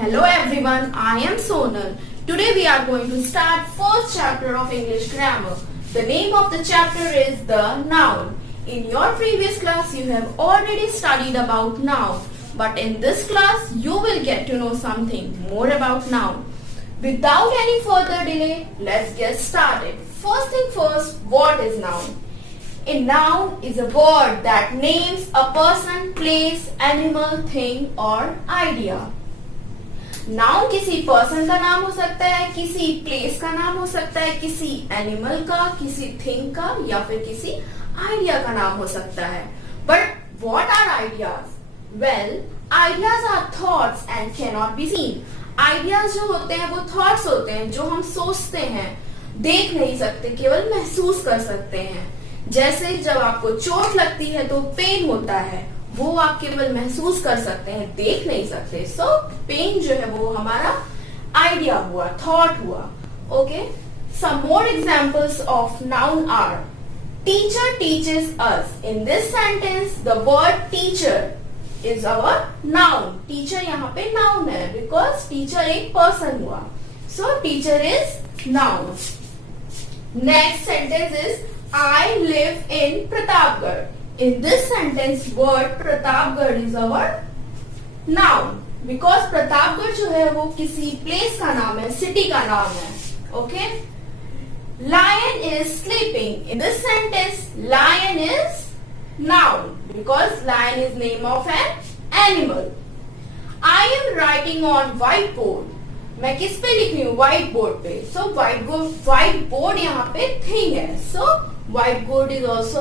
Hello everyone, I am Sonal. Today we are going to start first chapter of English grammar. The name of the chapter is the noun. In your previous class you have already studied about noun, but in this class you will get to know something more about noun. Without any further delay, let's get started. First thing first, what is noun? A noun is a word that names a person, place, animal, thing or idea. Noun किसी person का नाम हो सकता है, किसी place का नाम हो सकता है, किसी एनिमल का, किसी थिंग का या फिर किसी आइडिया का नाम हो सकता है. But what are ideas? Well, ideas are thoughts and can not be seen. Ideas जो होते हैं वो थॉट्स होते हैं जो हम सोचते हैं, देख नहीं सकते, केवल महसूस कर सकते हैं. जैसे जब आपको चोट लगती है तो पेन होता है, वो आप केवल महसूस कर सकते हैं, देख नहीं सकते. सो पेन जो है वो हमारा आइडिया हुआ, थॉट हुआ. Okay, some more examples of noun are teacher teaches us. In this sentence the word teacher is our noun. Teacher यहाँ पे नाउन है बिकॉज टीचर एक पर्सन हुआ. So teacher is noun. Next sentence is I live in Pratapgarh. In this sentence, word Pratapgarh is our noun because Pratapgarh जो है वो किसी place का नाम है, city का नाम है. Okay? Lion is sleeping. In this sentence, lion is noun because lion is name of an animal. I am writing on whiteboard. मैं किस पे लिख रही हूँ? व्हाइट बोर्ड पे. सो व्हाइट बोर्ड यहाँ पे थिंग है. So white board is also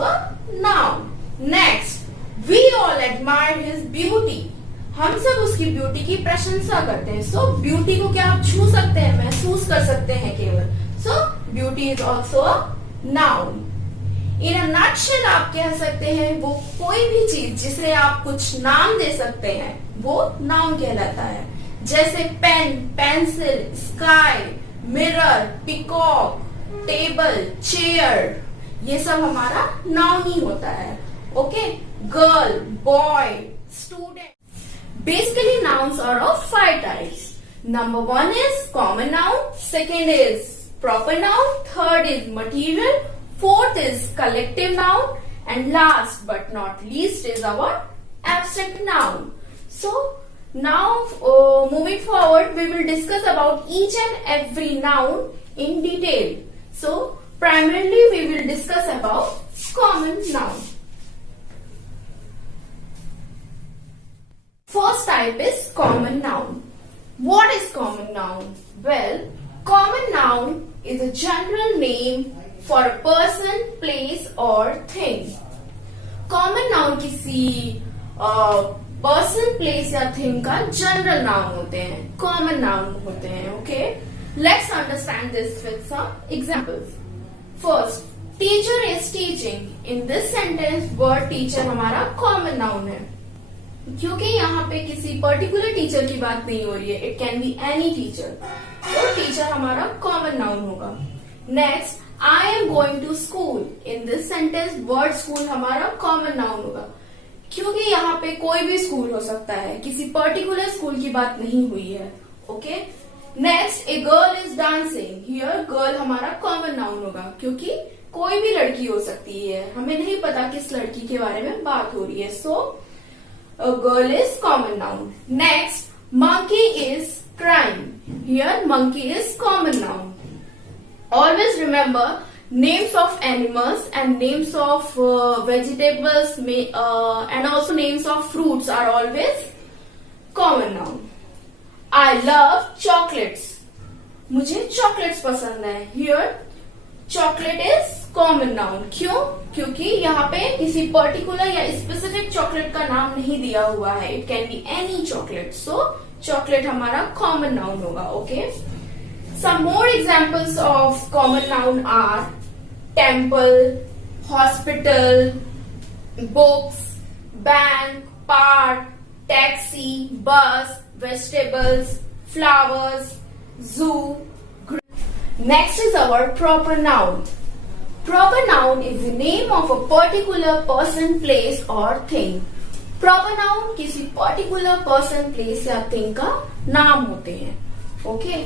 noun. Next, we all admire his beauty. हम सब उसकी ब्यूटी की प्रशंसा करते हैं. सो ब्यूटी को क्या आप छू सकते हैं, महसूस कर सकते हैं केवल. सो beauty is also noun. In a nutshell आप कह सकते हैं वो कोई भी चीज जिसे आप कुछ नाम दे सकते हैं वो नाउन कहलाता है. जैसे pen, pencil, sky, mirror, peacock, table, chair, ये सब हमारा नाउन ही होता है. Okay, girl, boy, student. Basically nouns are of 5 types. Number 1 is common noun, second is proper noun, third is material, fourth is collective noun and last but not least is our abstract noun. So now moving forward we will discuss about each and every noun in detail. So primarily we will discuss about common noun. First type is common noun. What is common noun? Well, common noun is a general name for a person, place or thing. Common noun किसी person, place या thing का general noun होते हैं, common noun होते हैं. Okay, let's understand this with some examples. First, teacher is teaching. In this sentence word teacher हमारा common noun है क्योंकि यहाँ पे किसी पर्टिकुलर टीचर की बात नहीं हो रही है. It can be any teacher. तो टीचर हमारा कॉमन नाउन होगा. Next, I am going to school. In this sentence word school हमारा कॉमन नाउन होगा क्योंकि यहाँ पे कोई भी स्कूल हो सकता है, किसी पर्टिकुलर स्कूल की बात नहीं हुई है. Okay, next, a girl is dancing. Here girl हमारा कॉमन नाउन होगा क्योंकि कोई भी लड़की हो सकती है, हमें नहीं पता किस लड़की के बारे में बात हो रही है. So girl is common noun. Next, monkey is crying. Here monkey is common noun. Always remember, names of animals and names of vegetables and also names of fruits are always common noun. I love chocolates. मुझे chocolates पसंद है. Here chocolate is common noun. क्यों? क्योंकि यहाँ पे किसी particular या specific chocolate का नाम नहीं दिया हुआ है. It can be any chocolate. So chocolate हमारा common noun होगा. Okay. Some more examples of common noun are temple, hospital, books, bank, park, taxi, bus, vegetables, flowers, zoo. Next is our proper noun. Proper noun is the name of a particular person, place or thing. Proper noun किसी particular person, place या thing का नाम होते हैं. Okay,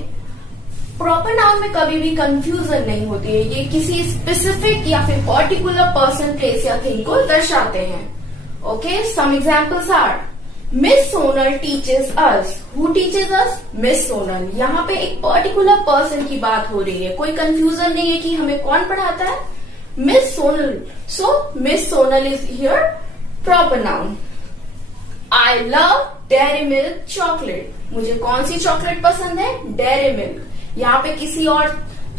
proper noun में कभी भी confusion नहीं होती है. ये किसी स्पेसिफिक या फिर पर्टिकुलर पर्सन, प्लेस या थिंग को दर्शाते हैं. Okay, some examples are miss Sonal teaches us. Who teaches us? Miss Sonal. यहाँ पे एक पर्टिकुलर पर्सन की बात हो रही है, कोई कंफ्यूजन नहीं है कि हमें कौन पढ़ाता है. Miss Sonal. So miss Sonal is here proper noun. I love dairy milk chocolate. मुझे कौन सी चॉकलेट पसंद है? Dairy milk. यहाँ पे किसी और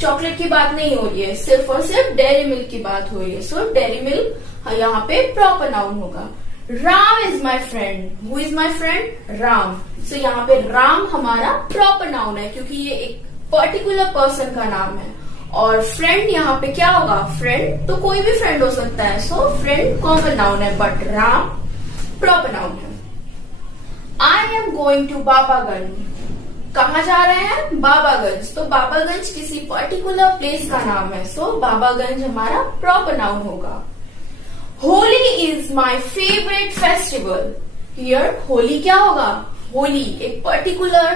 चॉकलेट की बात नहीं हो रही है, सिर्फ और सिर्फ डेयरी मिल्क की बात हो रही है. सो डेयरी मिल्क यहाँ पे प्रॉपर नाउन होगा. Ram is my friend. Who is my friend? Ram. So यहाँ पे राम हमारा प्रॉपर नाउन है, क्योंकि ये एक पर्टिकुलर पर्सन का नाम है. और फ्रेंड यहाँ पे क्या होगा? फ्रेंड तो कोई भी फ्रेंड हो सकता है. सो फ्रेंड कॉमन नाउन है, बट राम प्रॉपर नाउन है. I am going to Babaganj. कहा जा रहे हैं? बाबागंज. तो बाबागंज किसी पर्टिकुलर प्लेस का नाम है. सो बाबागंज हमारा प्रॉपर नाउन होगा. Holi is my favourite festival. Here Holi क्या होगा? होली एक पर्टिकुलर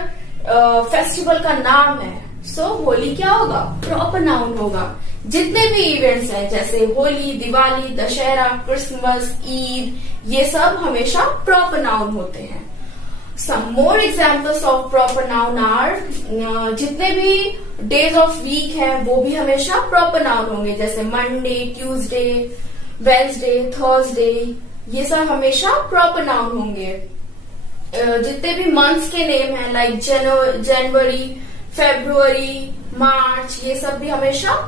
फेस्टिवल का नाम है. सो होली क्या होगा? प्रॉपर नाउन होगा. जितने भी इवेंट्स हैं जैसे होली, दिवाली, दशहरा, क्रिसमस, ईद, ये सब हमेशा प्रॉपर नाउन होते हैं. Some more examples of proper noun are जितने भी days of week हैं वो भी हमेशा proper noun होंगे, जैसे Monday, Tuesday, Wednesday, Thursday, ये सब हमेशा proper noun होंगे. जितने भी months के नेम हैं like January, February, March, ये सब भी हमेशा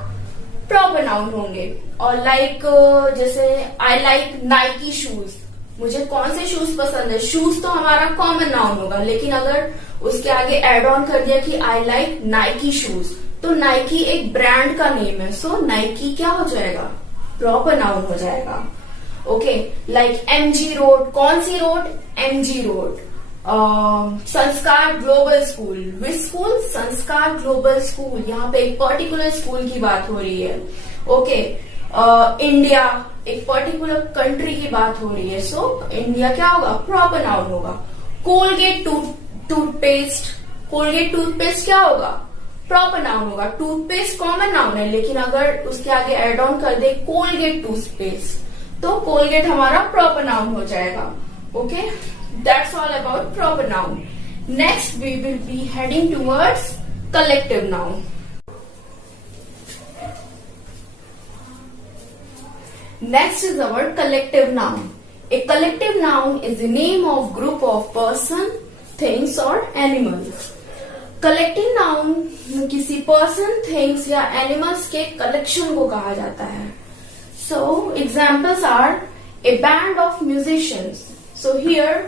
proper noun होंगे. और like जैसे I like Nike shoes. मुझे कौन से शूज पसंद है? शूज तो हमारा कॉमन नाउन होगा, लेकिन अगर उसके आगे एड ऑन कर दिया कि आई लाइक नाइकी शूज, तो नाइकी एक ब्रांड का नेम है. सो नाइकी क्या हो जाएगा? प्रॉपर नाउन हो जाएगा. Okay, like MG road. कौन सी रोड? MG road. संस्कार ग्लोबल स्कूल. Which school? संस्कार ग्लोबल स्कूल. यहाँ पे एक पर्टिकुलर स्कूल की बात हो रही है. ओके, इंडिया एक पर्टिकुलर कंट्री की बात हो रही है. सो इंडिया क्या होगा? प्रॉपर नाउन होगा. Colgate toothpaste. कोलगेट टूथपेस्ट क्या होगा? प्रॉपर नाउन होगा. टूथपेस्ट कॉमन नाउन है, लेकिन अगर उसके आगे एड ऑन कर दे कोलगेट टूथपेस्ट, तो कोलगेट हमारा प्रॉपर नाउन हो जाएगा. Okay, that's all about proper noun. Next we will be heading towards collective noun. Next is our collective noun. A collective noun is the name of group of person, things or animals. Collective noun किसी person, things या animals के collection को कहा जाता है. So examples are a band of musicians. So here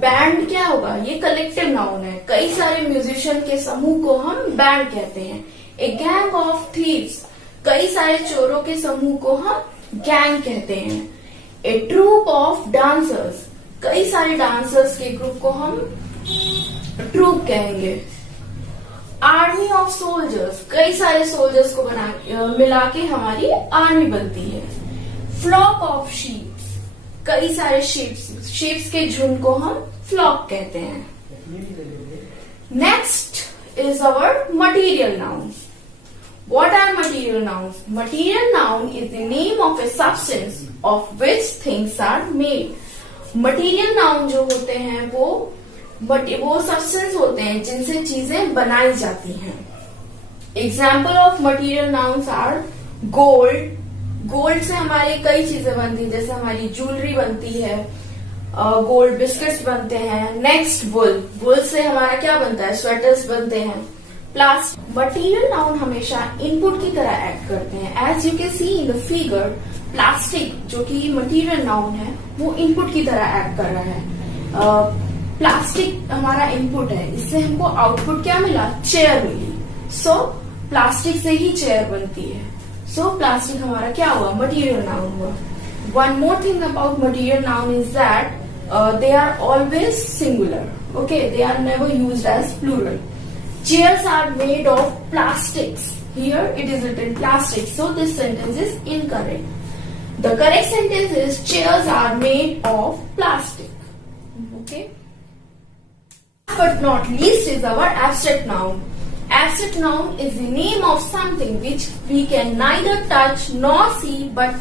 band क्या होगा? ये collective noun है. कई सारे musician के समूह को हम band कहते हैं. A gang of thieves. कई सारे चोरों के समूह को हम गैंग कहते हैं. ए ट्रूप ऑफ डांसर्स. कई सारे डांसर्स के ग्रुप को हम ट्रूप कहेंगे. Army of soldiers. कई सारे सोल्जर्स को मिला के हमारी आर्मी बनती है. Flock of sheeps. कई सारे शीप्स के झुंड को हम फ्लॉक कहते हैं. Next is our material noun. What are material nouns? Material noun is the name of a substance of which things are made. Material noun जो होते हैं वो substance होते हैं जिनसे चीजें बनाई जाती हैं. Example of material nouns are gold. Gold से हमारी कई चीजें बनती हैं, जैसे हमारी ज्वेलरी बनती है, गोल्ड बिस्किट्स बनते हैं. नेक्स्ट वुल. वुल से हमारा क्या बनता है? स्वेटर्स बनते हैं. प्लास्टिक. मटीरियल नाउन हमेशा इनपुट की तरह एक्ट करते हैं. As you can see in the figure, plastic जो कि मटीरियल नाउन है वो इनपुट की तरह एक्ट कर रहा है. प्लास्टिक हमारा इनपुट है, इससे हमको आउटपुट क्या मिला? चेयर मिली. सो प्लास्टिक से ही चेयर बनती है. सो प्लास्टिक हमारा क्या हुआ? मटीरियल नाउन हुआ. One more thing about material noun is that they are always singular. Okay, they are never used as plural. Chairs are made of plastics. Here it is written plastic, so this sentence is incorrect. The correct sentence is chairs are made of plastic. Okay. But not least is our abstract noun. Abstract noun is the name of something which we can neither touch nor see but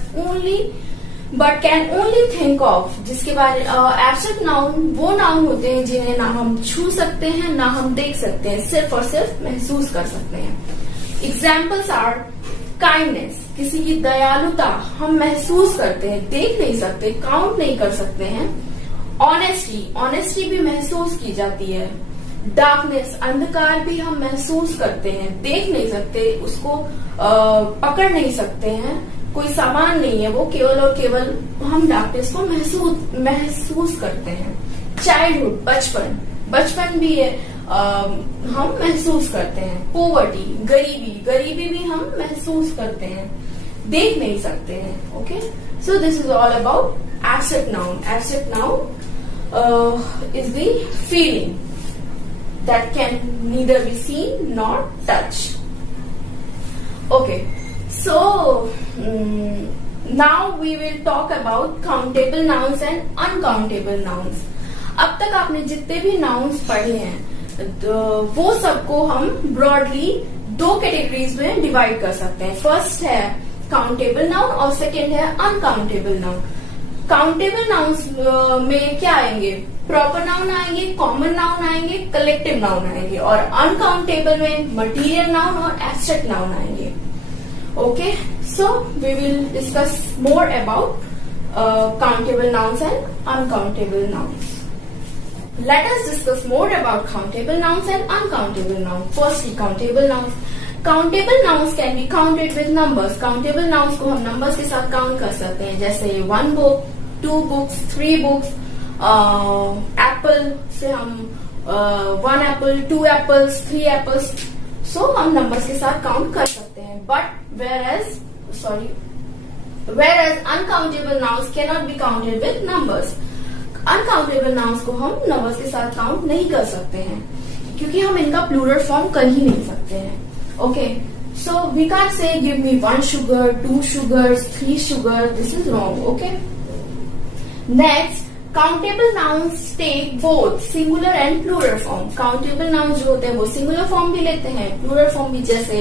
can only think of. जिसके बारे abstract noun वो noun होते हैं जिन्हें ना हम छू सकते हैं ना हम देख सकते हैं, सिर्फ और सिर्फ महसूस कर सकते हैं. Examples are kindness, किसी की दयालुता हम महसूस करते हैं, देख नहीं सकते, काउंट नहीं कर सकते हैं. ऑनेस्टी भी महसूस की जाती है. डार्कनेस, अंधकार भी हम महसूस करते हैं, देख नहीं सकते, उसको पकड़ नहीं सकते हैं, कोई सामान नहीं है, वो केवल और केवल हम डार्कनेस को महसूस करते हैं. चाइल्डहुड, बचपन भी है, हम महसूस करते हैं. पोवर्टी, गरीबी भी हम महसूस करते हैं, देख नहीं सकते हैं. Okay, so this is all about abstract noun. Abstract noun is the feeling that can neither be seen nor touched. Okay, so now we will talk about countable nouns and uncountable nouns. अब तक आपने जितने भी nouns पढ़े हैं वो सबको हम broadly दो कैटेगरीज में डिवाइड कर सकते हैं. फर्स्ट है काउंटेबल नाउन और सेकेंड है अनकाउंटेबल नाउन. काउंटेबल नाउन्स में क्या आएंगे? प्रॉपर नाउन आएंगे, कॉमन नाउन आएंगे, कलेक्टिव नाउन आएंगे, और अनकाउंटेबल में मटीरियल नाउन और एब्स्ट्रैक्ट नाउन आएंगे. Okay, so we will discuss more about countable nouns and uncountable nouns. Let us discuss more about countable nouns and uncountable nouns. Firstly, countable nouns. Countable nouns can be counted with numbers. Countable nouns को हम numbers के साथ count कर सकते हैं, जैसे 1 book, 2 books, 3 books. Apple से हम 1 apple, 2 apples, 3 apples. So हम numbers के साथ count कर सकते हैं. But whereas uncountable nouns cannot be counted with numbers. Uncountable nouns को हम नंबर्स के साथ काउंट नहीं कर सकते हैं क्योंकि हम इनका प्लूरल फॉर्म कर ही नहीं सकते हैं. Okay, so we can't say give me 1 sugar, 2 sugars, 3 sugar. This is wrong. Okay, next, countable nouns take both singular and plural form. Countable nouns जो होते हैं वो सिंगुलर फॉर्म भी लेते हैं, प्लूरल फॉर्म भी. जैसे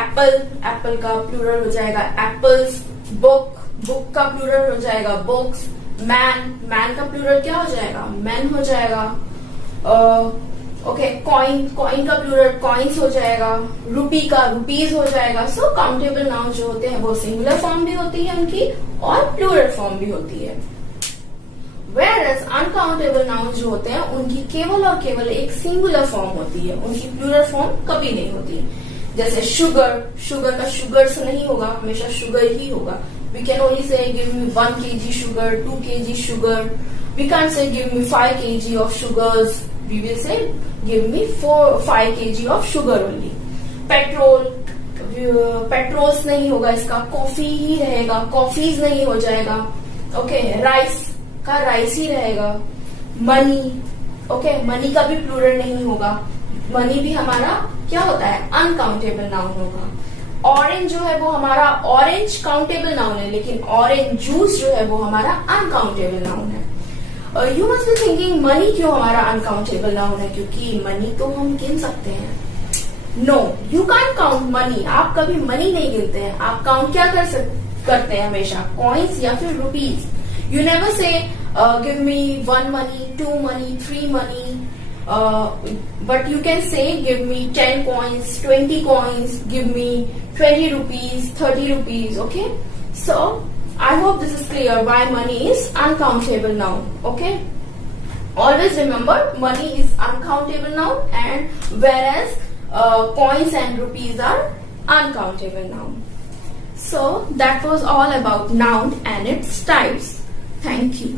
एप्पल का प्लूरल हो जाएगा एप्पल्स. बुक का प्लूरल हो जाएगा बुक्स. मैन का प्लूरल क्या हो जाएगा? मैन हो जाएगा. ओके, कॉइन का प्लूरल कॉइन्स हो जाएगा. रुपी का रुपीज हो जाएगा. सो काउंटेबल नाउन जो होते हैं वो सिंगुलर फॉर्म भी होती है उनकी और प्लूरल फॉर्म भी होती है. Whereas अनकाउंटेबल नाउन जो होते हैं उनकी केवल और केवल एक सिंगुलर फॉर्म होती है, उनकी प्लूरल फॉर्म कभी नहीं होती. जैसे शुगर का शुगर्स नहीं होगा, हमेशा शुगर ही होगा. We can only say give me 1 kg sugar, 2 kg sugar. We can't say give me 5 kg of sugars. We will say give me 5 kg of sugar only. Patrols नहीं होगा इसका, coffee ही रहेगा, coffees नहीं हो जाएगा. Okay, rice का rice ही रहेगा. Money का भी प्लूरल नहीं होगा. मनी भी हमारा क्या होता है? अनकाउंटेबल नाउन होगा. ऑरेंज जो है वो हमारा ऑरेंज काउंटेबल नाउन है, लेकिन ऑरेंज जूस जो है वो हमारा अनकाउंटेबल नाउन है. You must be thinking money क्यों हमारा अनकाउंटेबल नाउन है? क्योंकि मनी तो हम गिन सकते हैं. No, you can't count money. आप कभी मनी नहीं गिनते हैं. आप काउंट क्या करते हैं? हमेशा कॉइन्स या फिर rupees. You never say give me 1 money, 2 money, 3 money. But you can say give me 10 coins, 20 coins, give me 20 rupees, 30 rupees. Okay, so I hope this is clear why money is uncountable noun. Okay, always remember money is uncountable noun, and whereas coins and rupees are uncountable noun. So that was all about noun and its types. Thank you.